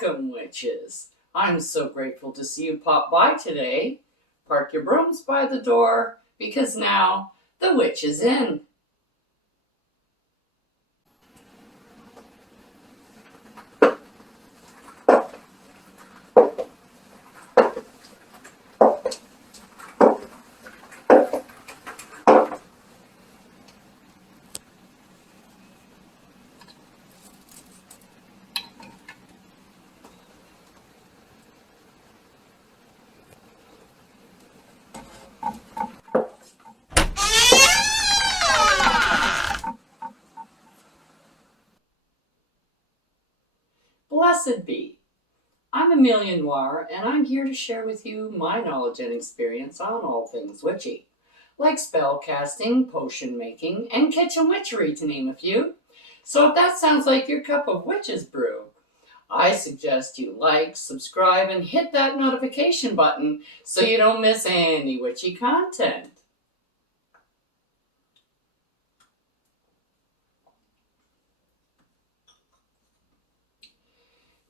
Welcome, witches. I'm so grateful to see you pop by today. Park your brooms by the door because now the witch is in. Blessed be. I'm Amelia Noir, and I'm here to share with you my knowledge and experience on all things witchy, like spell casting, potion making, and kitchen witchery, to name a few. So if that sounds like your cup of witch's brew, I suggest you like, subscribe, and hit that notification button so you don't miss any witchy content.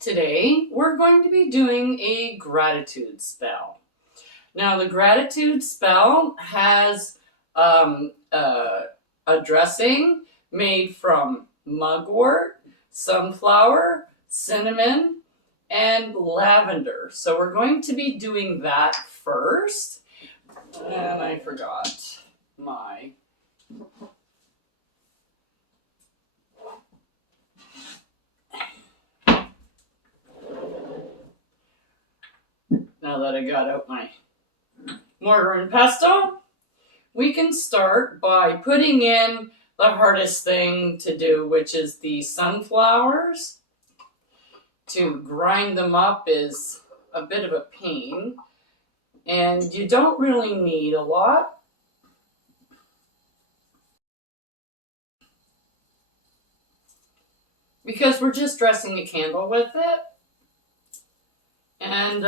Today, we're going to be doing a gratitude spell. Now, the gratitude spell has a dressing made from mugwort, sunflower, cinnamon, and lavender. So we're going to be doing that first. And I forgot my... Now that I got out my mortar and pestle, we can start by putting in the hardest thing to do, which is the sunflowers. To grind them up is a bit of a pain, and you don't really need a lot. Because we're just dressing a candle with it. And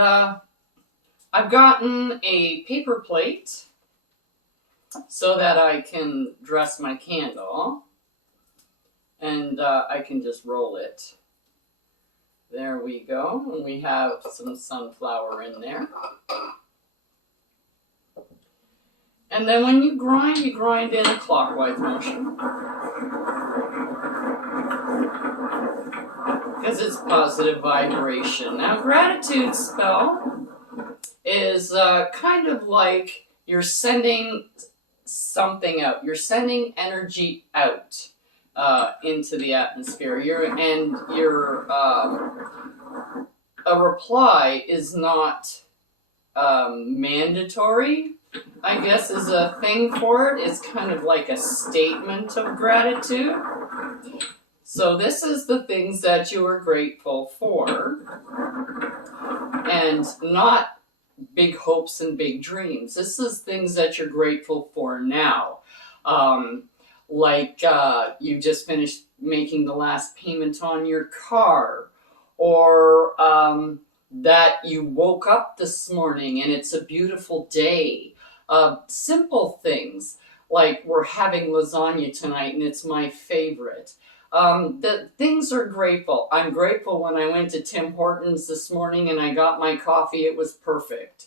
I've gotten a paper plate so that I can dress my candle, and I can just roll it. There we go, and we have some sunflower in there. And then when you grind in a clockwise motion, because it's positive vibration. Now, gratitude spell is kind of like you're sending something out. You're sending energy out into the atmosphere. A reply is not mandatory, I guess is a thing for it. It's kind of like a statement of gratitude. So this is the things that you are grateful for, and not big hopes and big dreams. This is things that you're grateful for now. Like you just finished making the last payment on your car, or that you woke up this morning and it's a beautiful day. Simple things like we're having lasagna tonight and it's my favorite. The things are grateful. I'm grateful when I went to Tim Hortons this morning and I got my coffee. It was perfect.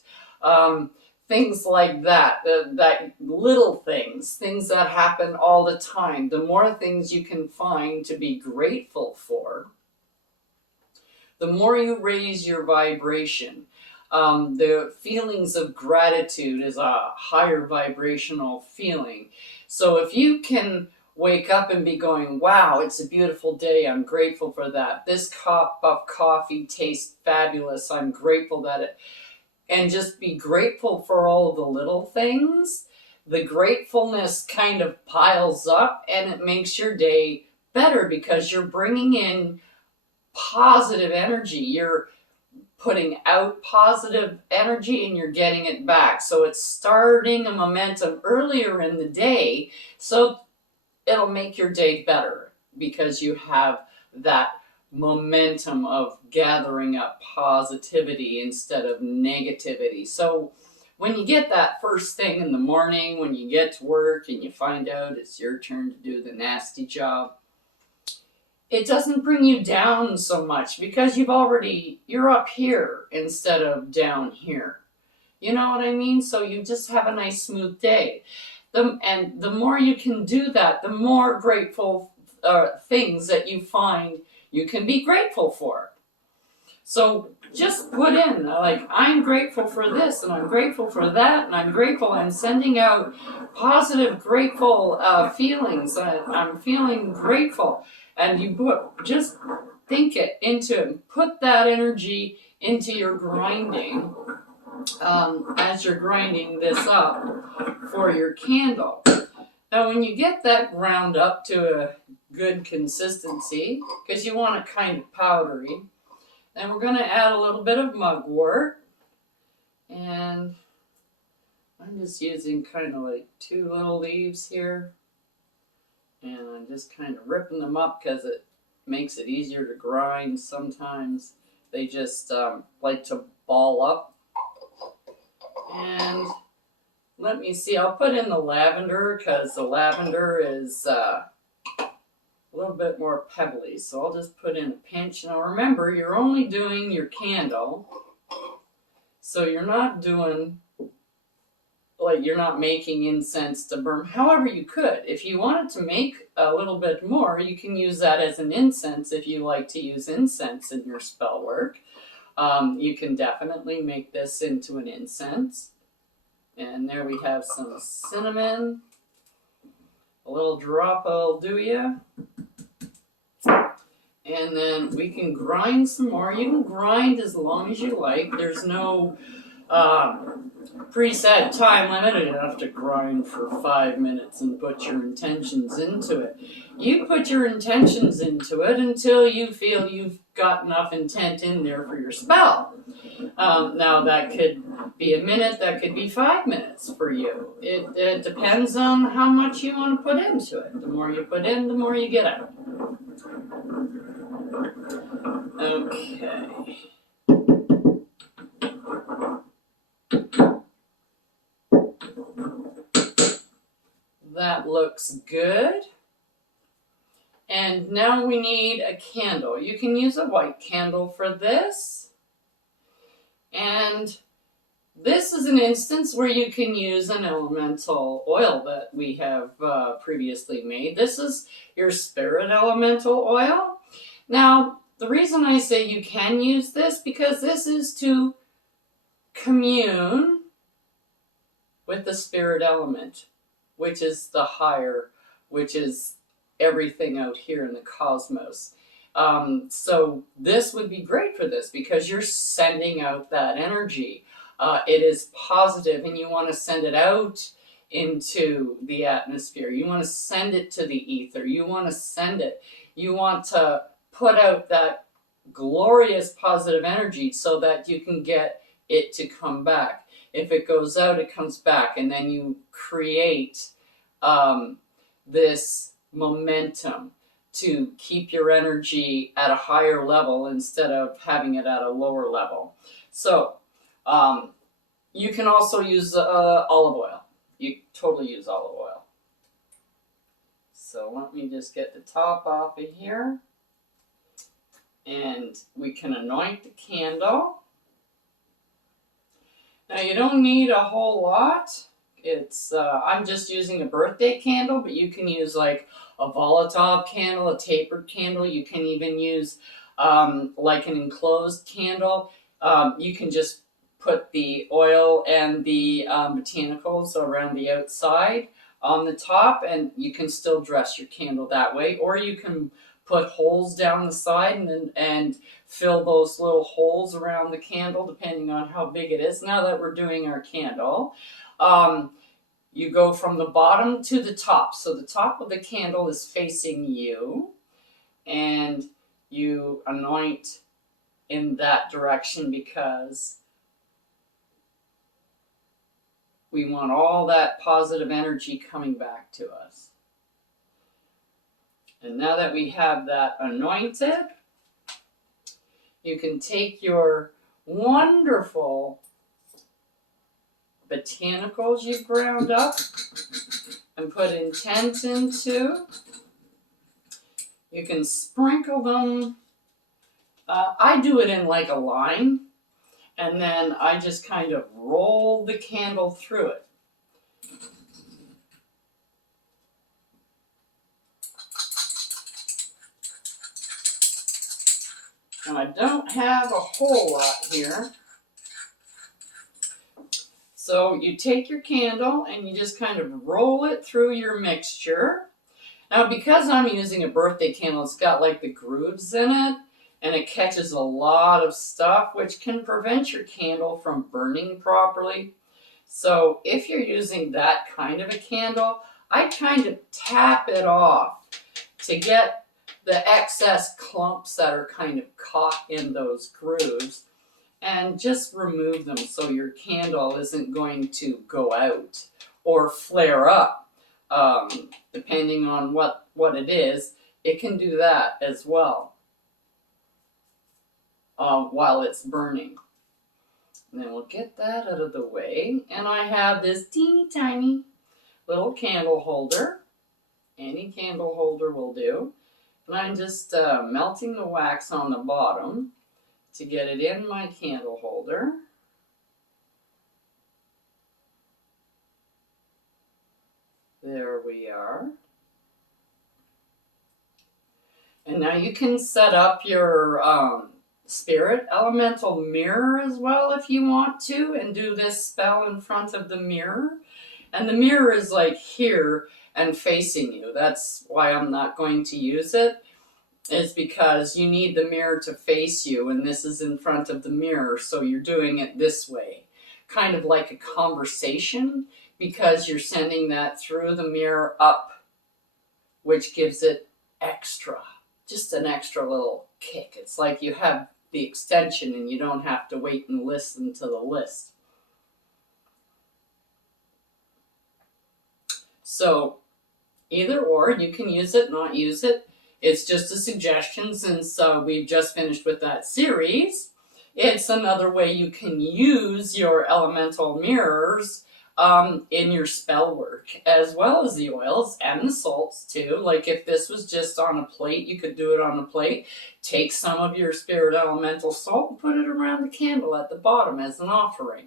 Things like that, that little things that happen all the time. The more things you can find to be grateful for, the more you raise your vibration. The feelings of gratitude is a higher vibrational feeling. So if you can wake up and be going, wow, it's a beautiful day. I'm grateful for that. This cup of coffee tastes fabulous. I'm grateful that it... And just be grateful for all the little things. The gratefulness kind of piles up and it makes your day better because you're bringing in positive energy. You're putting out positive energy and you're getting it back. So it's starting a momentum earlier in the day. So it'll make your day better because you have that momentum of gathering up positivity instead of negativity. So when you get that first thing in the morning, when you get to work and you find out it's your turn to do the nasty job, it doesn't bring you down so much because you're up here instead of down here. You know what I mean? So you just have a nice smooth day. And the more you can do that, the more grateful things that you find you can be grateful for. So just put in, like, I'm grateful for this, and I'm grateful for that, and I'm grateful. I'm sending out positive, grateful feelings. I'm feeling grateful. And just think it into, put that energy into your grinding as you're grinding this up for your candle. Now, when you get that ground up to a good consistency, because you want it kind of powdery, then we're going to add a little bit of mugwort. And I'm just using kind of like 2 little leaves here. And I'm just kind of ripping them up because it makes it easier to grind. Sometimes they just like to ball up. And let me see, I'll put in the lavender because the lavender is a little bit more pebbly. So I'll just put in a pinch. Now remember, you're only doing your candle. So you're not doing, like, you're not making incense to burn. However, you could. If you wanted to make a little bit more, you can use that as an incense if you like to use incense in your spell work. You can definitely make this into an incense. And there we have some cinnamon. A little drop will do ya. And then we can grind some more. You can grind as long as you like. There's no preset time limit. You have to grind for 5 minutes and put your intentions into it. You put your intentions into it until you feel you've got enough intent in there for your spell. Now that could be a minute, that could be 5 minutes for you. It depends on how much you want to put into it. The more you put in, the more you get out. Okay. That looks good. And now we need a candle. You can use a white candle for this. And this is an instance where you can use an elemental oil that we have previously made. This is your spirit elemental oil. Now, the reason I say you can use this, because this is to commune with the spirit element, which is the higher, which is everything out here in the cosmos. So this would be great for this because you're sending out that energy. It is positive, and you want to send it out into the atmosphere. You want to send it to the ether. You want to send it. You want to put out that glorious positive energy so that you can get it to come back. If it goes out, it comes back, and then you create this momentum to keep your energy at a higher level instead of having it at a lower level. So you can also use olive oil. You totally use olive oil. So let me just get the top off of here. And we can anoint the candle. Now you don't need a whole lot. I'm just using a birthday candle, but you can use like a volatile candle, a tapered candle. You can even use like an enclosed candle. You can just put the oil and the botanicals around the outside on the top, and you can still dress your candle that way. Or you can put holes down the side and fill those little holes around the candle, depending on how big it is. Now that we're doing our candle, you go from the bottom to the top. So the top of the candle is facing you, and you anoint in that direction because we want all that positive energy coming back to us. And now that we have that anointed, you can take your wonderful botanicals you've ground up and put intent into. You can sprinkle them. I do it in like a line, and then I just kind of roll the candle through it. Now I don't have a whole lot here. So you take your candle and you just kind of roll it through your mixture. Now because I'm using a birthday candle, it's got like the grooves in it and it catches a lot of stuff, which can prevent your candle from burning properly. So if you're using that kind of a candle, I kind of tap it off to get the excess clumps that are kind of caught in those grooves, and just remove them so your candle isn't going to go out or flare up. Depending on what it is, it can do that as well while it's burning. And then we'll get that out of the way. And I have this teeny tiny little candle holder. Any candle holder will do. And I'm just melting the wax on the bottom to get it in my candle holder. There we are. And now you can set up your spirit elemental mirror as well if you want to, and do this spell in front of the mirror. And the mirror is like here and facing you. That's why I'm not going to use it. Is because you need the mirror to face you, and this is in front of the mirror, so you're doing it this way, kind of like a conversation, because you're sending that through the mirror up, which gives it extra, just an extra little kick. It's like you have the extension and you don't have to wait and listen to the list. So either or, you can use it, not use it. It's just a suggestion since we've just finished with that series. It's another way you can use your elemental mirrors in your spell work, as well as the oils and the salts too. Like if this was just on a plate, you could do it on a plate. Take some of your spirit elemental salt and put it around the candle at the bottom as an offering.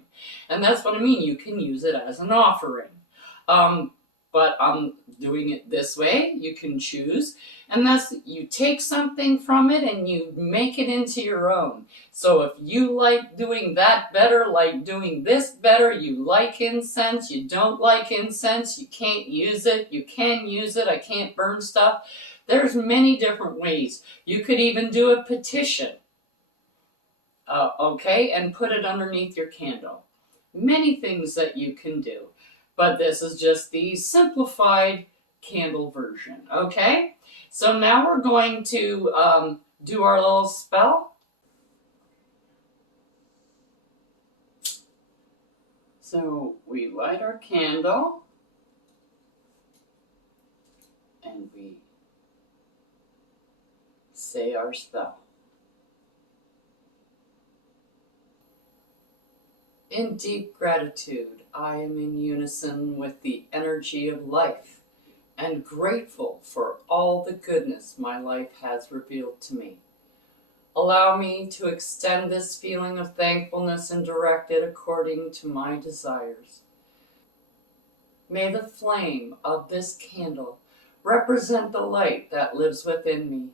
And that's what I mean, you can use it as an offering. But I'm doing it this way. You can choose. And that's, you take something from it and you make it into your own. So if you like doing that better, like doing this better, you like incense, you don't like incense, you can't use it, you can use it, I can't burn stuff. There's many different ways. You could even do a petition, okay, and put it underneath your candle. Many things that you can do. But this is just the simplified candle version, okay? So now we're going to do our little spell. So we light our candle and we say our spell. In deep gratitude, I am in unison with the energy of life and grateful for all the goodness my life has revealed to me. Allow me to extend this feeling of thankfulness and direct it according to my desires. May the flame of this candle represent the light that lives within me,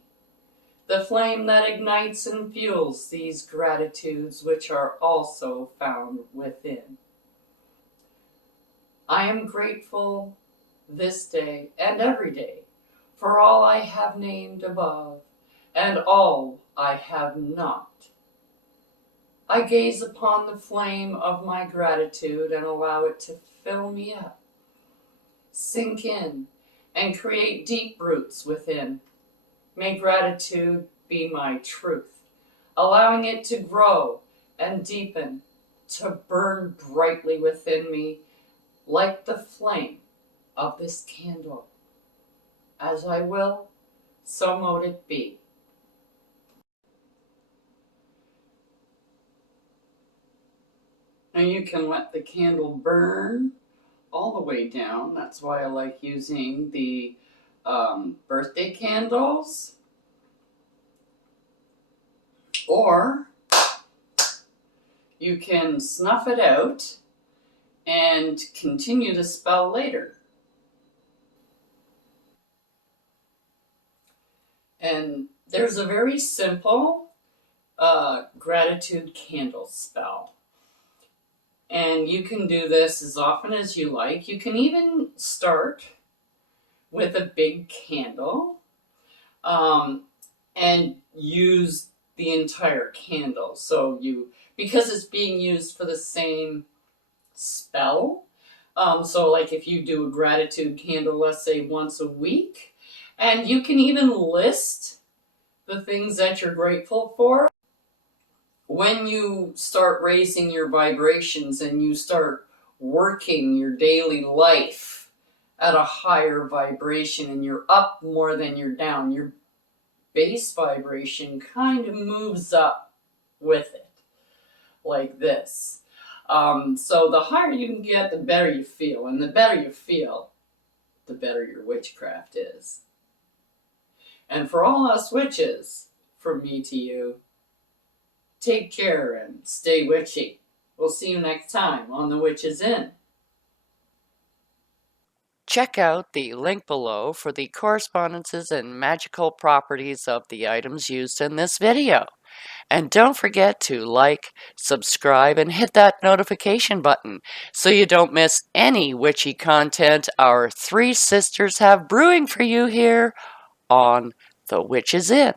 the flame that ignites and fuels these gratitudes which are also found within. I am grateful this day and every day for all I have named above and all I have not. I gaze upon the flame of my gratitude and allow it to fill me up, sink in, and create deep roots within. May gratitude be my truth, allowing it to grow and deepen, to burn brightly within me like the flame of this candle. As I will, so mote it be. And you can let the candle burn all the way down. That's why I like using the birthday candles. Or you can snuff it out and continue the spell later. And there's a very simple gratitude candle spell. And you can do this as often as you like. You can even start with a big candle and use the entire candle. So because it's being used for the same spell. So like if you do a gratitude candle, let's say once a week, and you can even list the things that you're grateful for. When you start raising your vibrations and you start working your daily life at a higher vibration and you're up more than you're down, your base vibration kind of moves up with it, like this. So the higher you can get, the better you feel. And the better you feel, the better your witchcraft is. And for all us witches, from me to you, take care and stay witchy. We'll see you next time on The Witch's Inn. Check out the link below for the correspondences and magical properties of the items used in this video. And don't forget to like, subscribe, and hit that notification button so you don't miss any witchy content our three sisters have brewing for you here on The Witch's Inn.